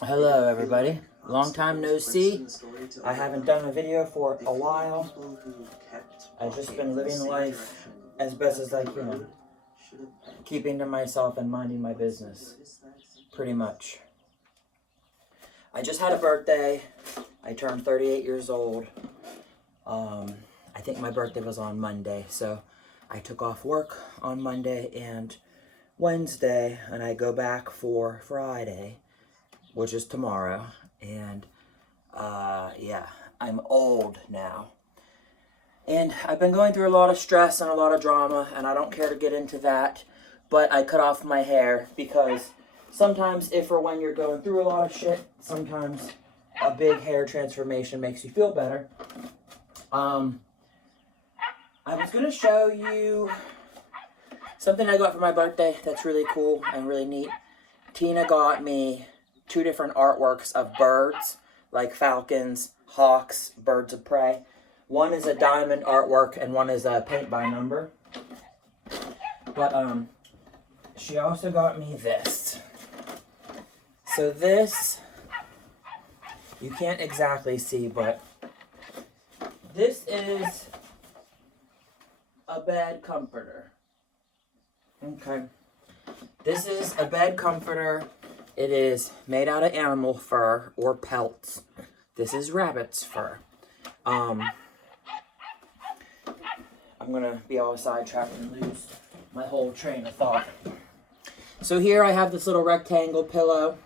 Hello everybody, long time no see. I haven't done a video for a while. I've just been living life as best as I can, keeping to myself and minding my business, pretty much. I just had a birthday. I turned 38 years old. I think my birthday was on Monday, so I took off work on Monday and Wednesday, and I go back for Friday, which is tomorrow. And yeah, I'm old now, and I've been going through a lot of stress and a lot of drama, and I don't care to get into that, but I cut off my hair because sometimes if or when you're going through a lot of shit, sometimes a big hair transformation makes you feel better. I was going to show you something I got for my birthday that's really cool and really neat. Tina got me 2 different artworks of birds, like falcons, hawks, birds of prey. One is a diamond artwork and one is a paint by number. But she also got me this. So this, you can't exactly see, but this is a bed comforter. Okay. This is a bed comforter. It is made out of animal fur or pelts. This is rabbit's fur. I'm gonna be all sidetracked and lose my whole train of thought. So here I have this little rectangle pillow.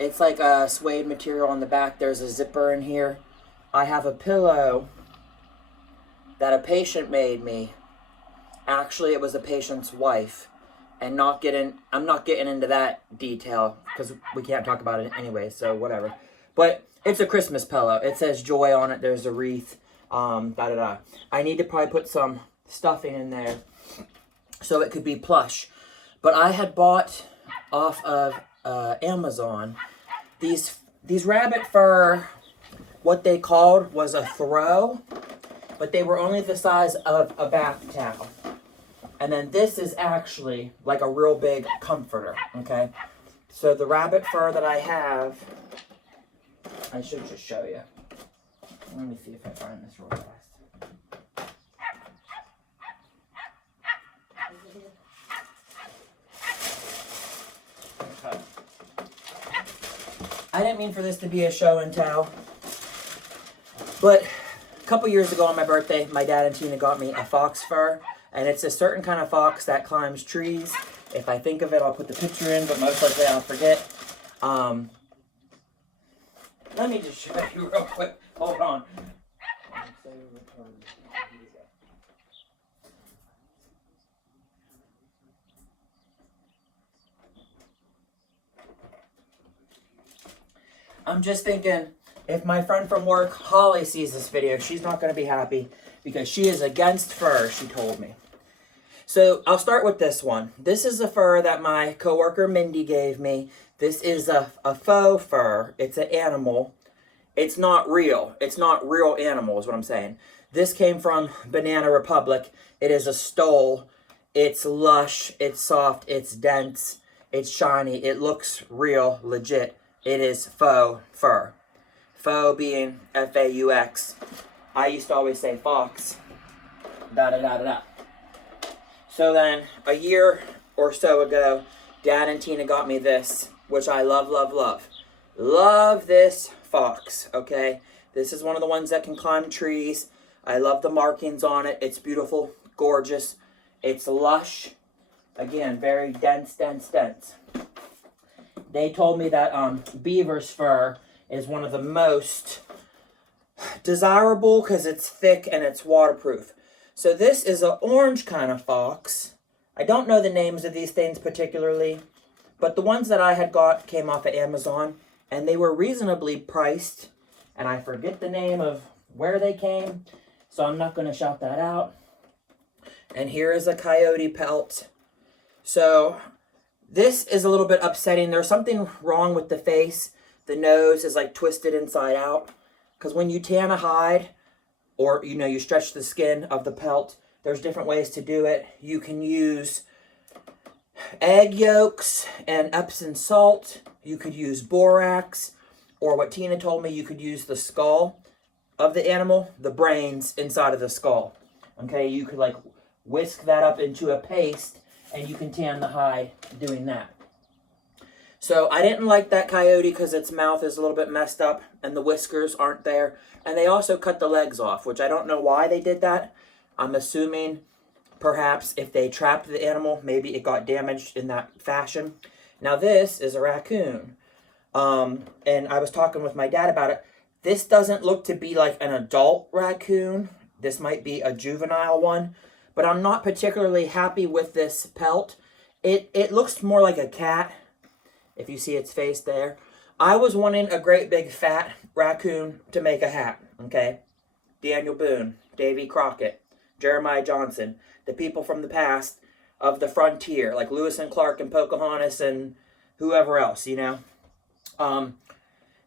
It's like a suede material on the back. There's a zipper in here. I have a pillow that a patient made me. Actually, it was a patient's wife. And I'm not getting into that detail because we can't talk about it anyway, so whatever. But it's a Christmas pillow. It says joy on it. There's a wreath. I need to probably put some stuffing in there so it could be plush. But I had bought off of Amazon these rabbit fur. What they called was a throw, but they were only the size of a bath towel. And then this is actually like a real big comforter, okay? So the rabbit fur that I have, I should just show you. Let me see if I find this real fast. Okay. I didn't mean for this to be a show and tell, but a couple years ago on my birthday, my dad and Tina got me a fox fur. And it's a certain kind of fox that climbs trees. If I think of it, I'll put the picture in, but most likely I'll forget. Let me just show you real quick. Hold on. I'm just thinking, if my friend from work, Holly, sees this video, she's not going to be happy because she is against fur, she told me. So I'll start with this one. This is a fur that my coworker Mindy gave me. This is a faux fur. It's an animal. It's not real. It's not real animal is what I'm saying. This came from Banana Republic. It is a stole. It's lush. It's soft. It's dense. It's shiny. It looks real, legit. It is faux fur. Faux being F-A-U-X. I used to always say fox. Da-da-da-da-da. So then, a year or so ago, Dad and Tina got me this, which I love, love, love. Love this fox, okay? This is one of the ones that can climb trees. I love the markings on it. It's beautiful, gorgeous. It's lush. Again, very dense, dense, dense. They told me that beaver's fur is one of the most desirable because it's thick and it's waterproof. So this is an orange kind of fox. I don't know the names of these things particularly, but the ones that I had got came off of Amazon, and they were reasonably priced, and I forget the name of where they came, so I'm not going to shout that out. And here is a coyote pelt. So this is a little bit upsetting. There's something wrong with the face. The nose is like twisted inside out, because when you tan a hide, or, you stretch the skin of the pelt, there's different ways to do it. You can use egg yolks and Epsom salt. You could use borax, or what Tina told me, you could use the skull of the animal, the brains inside of the skull. Okay, you could like whisk that up into a paste and you can tan the hide doing that. So I didn't like that coyote because its mouth is a little bit messed up and the whiskers aren't there. And they also cut the legs off, which I don't know why they did that. I'm assuming perhaps if they trapped the animal, maybe it got damaged in that fashion. Now this is a raccoon. And I was talking with my dad about it. This doesn't look to be like an adult raccoon. This might be a juvenile one. But I'm not particularly happy with this pelt. It looks more like a cat, if you see its face there. I was wanting a great big fat raccoon to make a hat, okay? Daniel Boone, Davy Crockett, Jeremiah Johnson, the people from the past of the frontier, like Lewis and Clark and Pocahontas and whoever else, you know?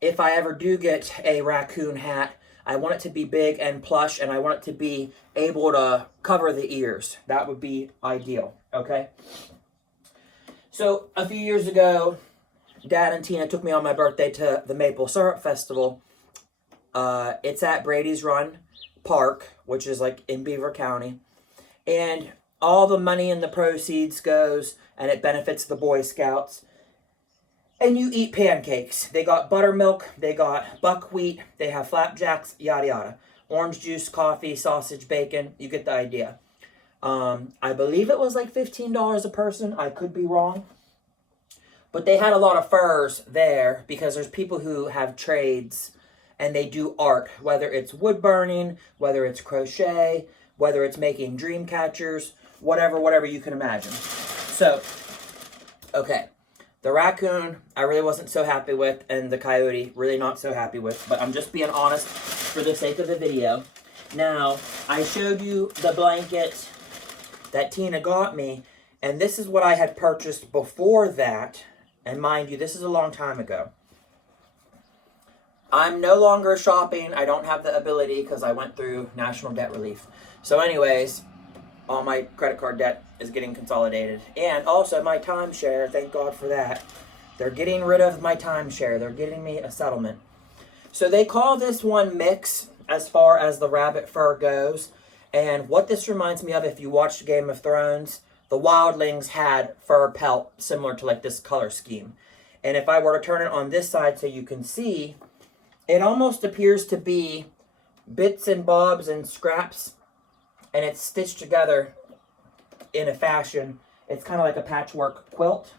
If I ever do get a raccoon hat, I want it to be big and plush, and I want it to be able to cover the ears. That would be ideal, okay? So a few years ago, Dad and Tina took me on my birthday to the Maple Syrup Festival. It's at Brady's Run Park, which is like in Beaver County. And all the money and the proceeds goes, and it benefits the Boy Scouts. And you eat pancakes. They got buttermilk, they got buckwheat, they have flapjacks, yada yada. Orange juice, coffee, sausage, bacon. You get the idea. I believe it was like $15 a person. I could be wrong. But they had a lot of furs there because there's people who have trades and they do art, whether it's wood burning, whether it's crochet, whether it's making dream catchers, whatever you can imagine. So, okay. The raccoon, I really wasn't so happy with, and the coyote, really not so happy with, but I'm just being honest for the sake of the video. Now, I showed you the blanket that Tina got me, and this is what I had purchased before that, and mind you, this is a long time ago. I'm no longer shopping. I don't have the ability because I went through national debt relief. So anyways, all my credit card debt is getting consolidated. And also my timeshare, thank God for that. They're getting rid of my timeshare. They're getting me a settlement. So they call this one mix as far as the rabbit fur goes. And what this reminds me of, if you watched Game of Thrones, the wildlings had fur pelt similar to like this color scheme. And if I were to turn it on this side so you can see, it almost appears to be bits and bobs and scraps, and it's stitched together in a fashion. It's kind of like a patchwork quilt.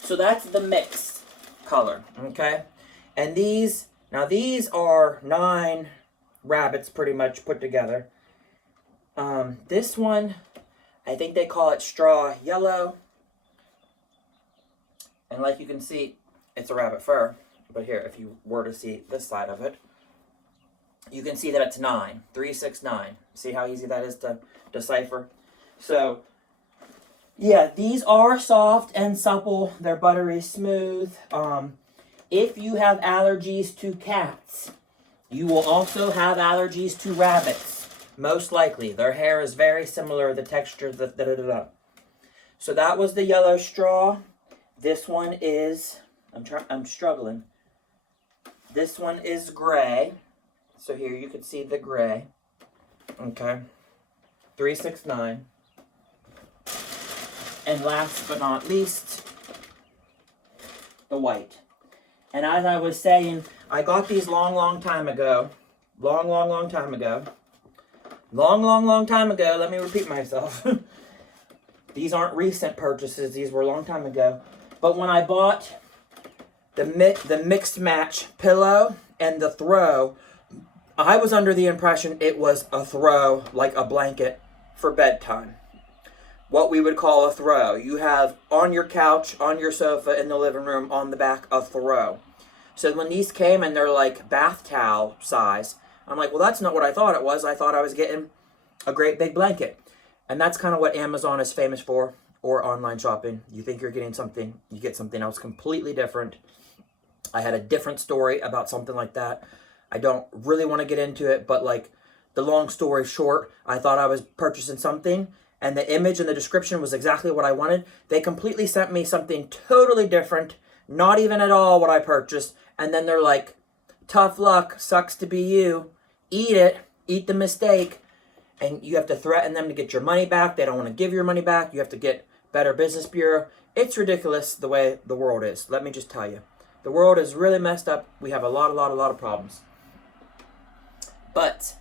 So that's the mix color, okay? And these are 9 rabbits pretty much put together. This one, I think they call it straw yellow. And like you can see, it's a rabbit fur. But here, if you were to see this side of it, you can see that it's 9, 3, 6, 9. See how easy that is to decipher? So, yeah, these are soft and supple. They're buttery smooth. If you have allergies to cats, you will also have allergies to rabbits. Most likely. Their hair is very similar, the texture, So that was the yellow straw. This one is, I'm struggling. This one is gray. So here you can see the gray. Okay. 369. And last but not least, the white. And as I was saying, I got these long time ago. Long time ago. Long time ago. Let me repeat myself. These aren't recent purchases. These were a long time ago. But when I bought the mixed match pillow and the throw, I was under the impression it was a throw, like a blanket for bedtime. What we would call a throw. You have on your couch, on your sofa, in the living room, on the back, a throw. So when these came and they're like bath towel size, I'm like, well, that's not what I thought it was. I thought I was getting a great big blanket. And that's kind of what Amazon is famous for, or online shopping. You think you're getting something, you get something else completely different. I had a different story about something like that. I don't really want to get into it, but like the long story short, I thought I was purchasing something, and the image and the description was exactly what I wanted. They completely sent me something totally different, not even at all what I purchased. And then they're like, tough luck, sucks to be you. Eat it, eat the mistake. And you have to threaten them to get your money back. They don't want to give your money back. You have to get Better Business Bureau. It's ridiculous the way the world is. Let me just tell you. The world is really messed up. We have a lot of problems. But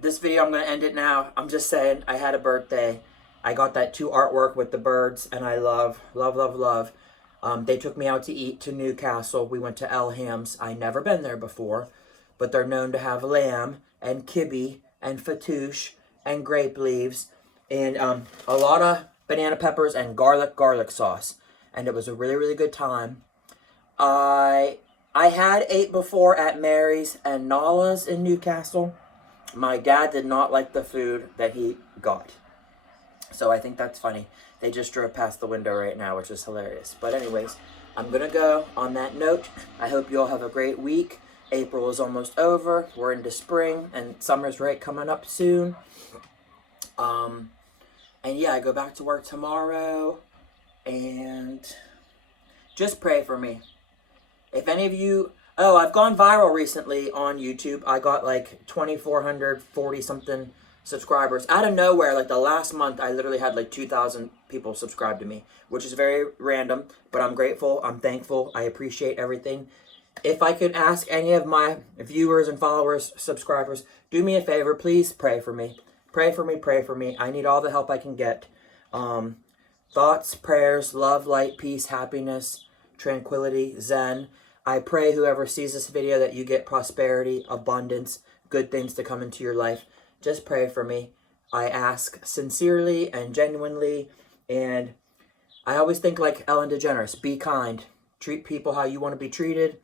this video, I'm going to end it now. I'm just saying, I had a birthday. I got that 2 artwork with the birds, and I love. They took me out to eat to Newcastle. We went to Elham's. I never been there before, but they're known to have lamb and kibbe and fattoush and grape leaves and a lot of banana peppers and garlic sauce. And it was a really good time. I had ate before at Mary's and Nala's in Newcastle. My dad did not like the food that he got. So I think that's funny. They just drove past the window right now, which is hilarious. But anyways, I'm going to go on that note. I hope you all have a great week. April is almost over. We're into spring, and summer's right coming up soon. And yeah, I go back to work tomorrow. And just pray for me. If any of you... Oh, I've gone viral recently on YouTube. I got like 2,440 something subscribers. Out of nowhere, like the last month, I literally had like 2,000 people subscribe to me, which is very random, but I'm grateful. I'm thankful. I appreciate everything. If I could ask any of my viewers and followers, subscribers, do me a favor, please pray for me. Pray for me, pray for me. I need all the help I can get. Thoughts, prayers, love, light, peace, happiness, tranquility, zen. I pray whoever sees this video that you get prosperity, abundance, good things to come into your life. Just pray for me. I ask sincerely and genuinely. And I always think like Ellen DeGeneres, be kind. Treat people how you want to be treated.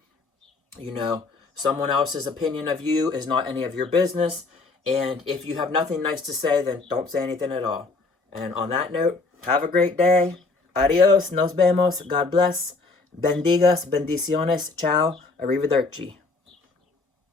You know, someone else's opinion of you is not any of your business. And if you have nothing nice to say, then don't say anything at all. And on that note, have a great day. Adios, nos vemos, God bless. Bendigas, bendiciones, ciao, arrivederci.